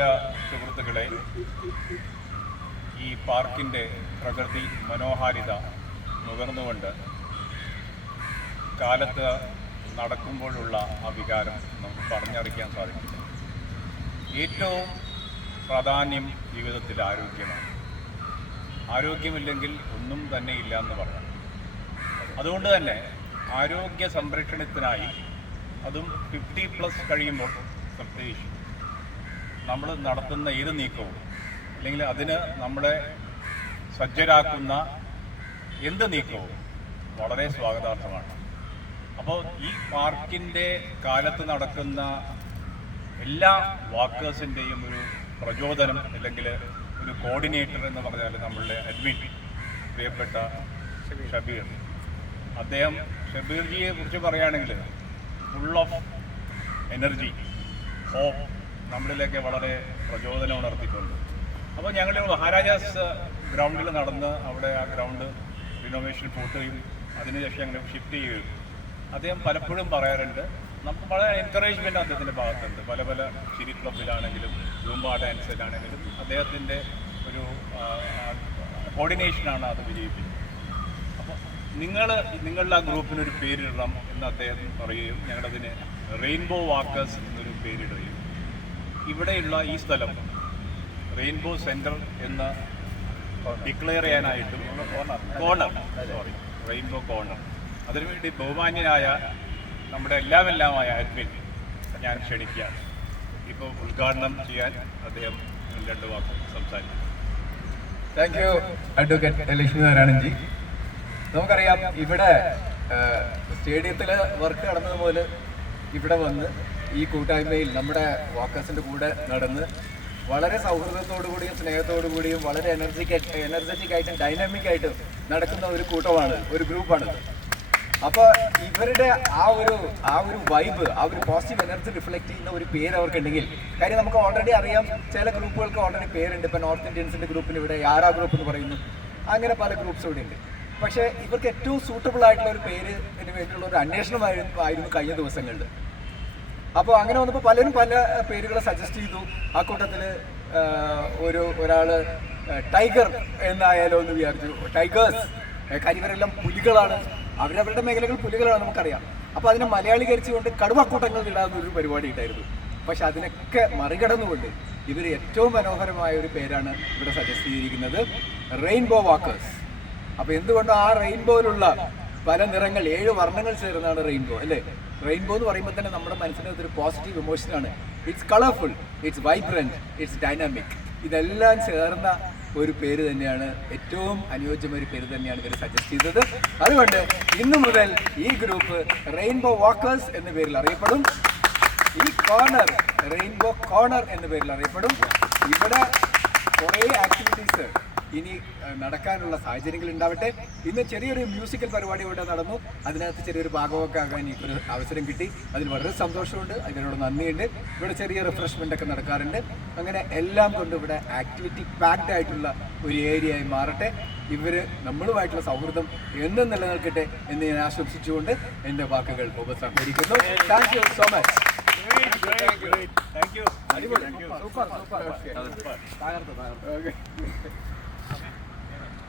പ്രിയ സുഹൃത്തുക്കളെ, ഈ പാർക്കിൻ്റെ പ്രകൃതി മനോഹാരിത നുകർന്നുകൊണ്ട് കാലത്ത് നടക്കുമ്പോഴുള്ള ആ വികാരം നമുക്ക് പറഞ്ഞറിയിക്കാൻ സാധിക്കില്ല. ഏറ്റവും പ്രാധാന്യം ജീവിതത്തിൽ ആരോഗ്യമാണ്. ആരോഗ്യമില്ലെങ്കിൽ ഒന്നും തന്നെ ഇല്ല എന്ന് പറയാം. അതുകൊണ്ട് തന്നെ ആരോഗ്യ സംരക്ഷണത്തിനായി, അതും 50+ കഴിയുമ്പോൾ പ്രത്യേകിച്ച് നമ്മൾ നടത്തുന്ന ഏത് നീക്കവും അല്ലെങ്കിൽ അതിന് നമ്മളെ സജ്ജരാക്കുന്ന എന്ത് നീക്കവും വളരെ സ്വാഗതാർഹമാണ്. അപ്പോൾ ഈ പാർക്കിൻ്റെ കാലത്ത് നടക്കുന്ന എല്ലാ വാക്കേഴ്സിൻ്റെയും ഒരു പ്രചോദനം അല്ലെങ്കിൽ ഒരു കോർഡിനേറ്റർ എന്ന് പറഞ്ഞാൽ നമ്മളുടെ അഡ്മിൻ പ്രിയപ്പെട്ട ഷബീർ. അദ്ദേഹം ഷബീർജിയെ കുറിച്ച് പറയുകയാണെങ്കിൽ ഫുൾ ഓഫ് എനർജി, ഹോപ്പ് നമ്മളിലേക്ക് വളരെ പ്രചോദനം ഉണർത്തിയിട്ടുണ്ട്. അപ്പോൾ ഞങ്ങൾ മഹാരാജാസ് ഗ്രൗണ്ടിൽ നടന്ന് അവിടെ ആ ഗ്രൗണ്ട് റിനോവേഷൻ പൂട്ടുകയും അതിനുശേഷം ഞങ്ങൾ ഷിഫ്റ്റ് ചെയ്യുകയും അദ്ദേഹം പലപ്പോഴും പറയാറുണ്ട്, നമുക്ക് വളരെ എൻകറേജ്മെൻറ്റ് അദ്ദേഹത്തിൻ്റെ ഭാഗത്തുണ്ട്. പല പല ചിരി ക്ലബിലാണെങ്കിലും സൂംബ ഡാൻസിലാണെങ്കിലും അദ്ദേഹത്തിൻ്റെ ഒരു കോർഡിനേഷനാണ് അത് വിജയിപ്പിച്ചത്. അപ്പോൾ നിങ്ങളുടെ ആ ഗ്രൂപ്പിനൊരു പേരിടണം എന്ന് അദ്ദേഹം പറയുകയും ഞങ്ങളതിന് റെയിൻബോ വാക്കേഴ്സ് എന്നൊരു പേരിടുകയും ഇവിടെയുള്ള ഈ സ്ഥലം റെയിൻബോ സെൻറ്റർ എന്ന് ഡിക്ലെയർ ചെയ്യാനായിട്ടും കോർണർ റെയിൻബോ കോർണർ അതിനുവേണ്ടി ബഹുമാന്യനായ നമ്മുടെ എല്ലാമായ അഡ്മിൻ ഞാൻ ക്ഷണിക്കുകയാണ്. ഇപ്പോൾ ഉദ്ഘാടനം ചെയ്യാൻ അദ്ദേഹം 2 വാക്ക് സംസാരിക്കും. Thank you advocate Lakshminarayanan ji. നമുക്കറിയാം, ഇവിടെ സ്റ്റേഡിയത്തിൽ വർക്ക് നടന്നത് പോലെ ഇവിടെ വന്ന് ഈ കൂട്ടായ്മയിൽ നമ്മുടെ വാക്കേഴ്സിൻ്റെ കൂടെ നടന്ന് വളരെ സൗഹൃദത്തോടു കൂടിയും സ്നേഹത്തോടു കൂടിയും വളരെ എനർജറ്റിക് ആയിട്ടും ഡൈനാമിക് ആയിട്ടും നടക്കുന്ന ഒരു കൂട്ടമാണ്, ഒരു ഗ്രൂപ്പാണ്. അപ്പോൾ ഇവരുടെ ആ ഒരു വൈബ്, ആ ഒരു പോസിറ്റീവ് എനർജി റിഫ്ലക്ട് ചെയ്യുന്ന ഒരു പേര് അവർക്കുണ്ടെങ്കിൽ, കാര്യം നമുക്ക് ഓൾറെഡി അറിയാം ചില ഗ്രൂപ്പുകൾക്ക് ഓൾറെഡി പേരുണ്ട്. ഇപ്പോൾ നോർത്ത് ഇന്ത്യൻസിൻ്റെ ഗ്രൂപ്പിന് ഇവിടെ യാര ഗ്രൂപ്പ് എന്ന് പറയുന്നു, അങ്ങനെ പല ഗ്രൂപ്പ്സ് ഇവിടെ ഉണ്ട്. പക്ഷേ ഇവർക്ക് ഏറ്റവും സൂട്ടബിൾ ആയിട്ടുള്ള ഒരു പേരിന് വേണ്ടിയുള്ള ഒരു അന്വേഷണമായിരുന്നു കഴിഞ്ഞ ദിവസങ്ങളിൽ. അപ്പോൾ അങ്ങനെ വന്നപ്പോൾ പലരും പല പേരുകളെ സജസ്റ്റ് ചെയ്തു. ആ കൂട്ടത്തിൽ ഒരാൾ ടൈഗർ എന്നായാലോ എന്ന് വിചാരിച്ചു. ടൈഗേഴ്സ്, കരിവരെല്ലാം പുലികളാണ്, അവരവരുടെ മേഖലകൾ പുലികളാണ് നമുക്കറിയാം. അപ്പോൾ അതിനെ മലയാളീകരിച്ചുകൊണ്ട് കടുവക്കൂട്ടങ്ങൾ ഇടാവുന്ന ഒരു പരിപാടി ഉണ്ടായിരുന്നു. പക്ഷെ അതിനൊക്കെ മറികടന്നുകൊണ്ട് ഇവർ ഏറ്റവും മനോഹരമായ ഒരു പേരാണ് ഇവിടെ സജസ്റ്റ് ചെയ്തിരിക്കുന്നത്, റെയിൻബോ വാക്കേഴ്സ്. അപ്പോൾ എന്തുകൊണ്ടും ആ റെയിൻബോയിലുള്ള പല നിറങ്ങൾ, 7 വർണ്ണങ്ങൾ ചേർന്നാണ് റെയിൻബോ, അല്ലേ? റെയിൻബോ എന്ന് പറയുമ്പോൾ തന്നെ നമ്മുടെ മനസ്സിനകത്ത് ഒരു പോസിറ്റീവ് ഇമോഷനാണ്. It's colourful, it's vibrant, it's dynamic. ഇതെല്ലാം ചേർന്ന ഒരു പേര് തന്നെയാണ്, ഏറ്റവും അനുയോജ്യമായ ഒരു പേര് തന്നെയാണ് ഇവർ സജസ്റ്റ് ചെയ്തത്. അതുകൊണ്ട് ഇന്നു മുതൽ ഈ ഗ്രൂപ്പ് റെയിൻബോ വാക്കേഴ്സ് എന്ന പേരിൽ അറിയപ്പെടും. ഈ കോർണർ റെയിൻബോ കോർണർ എന്ന പേരിൽ അറിയപ്പെടും. ഇവിടെ കുറേ ആക്ടിവിറ്റീസ് ഇനി നടക്കാനുള്ള സാഹചര്യങ്ങൾ ഉണ്ടാവട്ടെ. ഇന്ന് ചെറിയൊരു മ്യൂസിക്കൽ പരിപാടി ഇവിടെ നടന്നു, അതിനകത്ത് ചെറിയൊരു ഭാഗമൊക്കെ ആകാൻ ഒരു അവസരം കിട്ടി. അതിൽ വളരെ സന്തോഷമുണ്ട്, അതിനോട് നന്ദിയുണ്ട്. ഇവിടെ ചെറിയ റിഫ്രഷ്മെൻ്റ് ഒക്കെ നടക്കാറുണ്ട്. അങ്ങനെ എല്ലാം കൊണ്ട് ഇവിടെ ആക്ടിവിറ്റി പാക്ഡ് ആയിട്ടുള്ള ഒരു ഏരിയയായി മാറട്ടെ. ഇവർ നമ്മളുമായിട്ടുള്ള സൗഹൃദം എന്നും നിലനിൽക്കട്ടെ എന്ന് ഞാൻ ആശംസിച്ചുകൊണ്ട് എൻ്റെ വാക്കുകൾ ഉപസംഹരിക്കുന്നു. Thank you so much. Thank you. അടിപൊളി, സൂപ്പർ.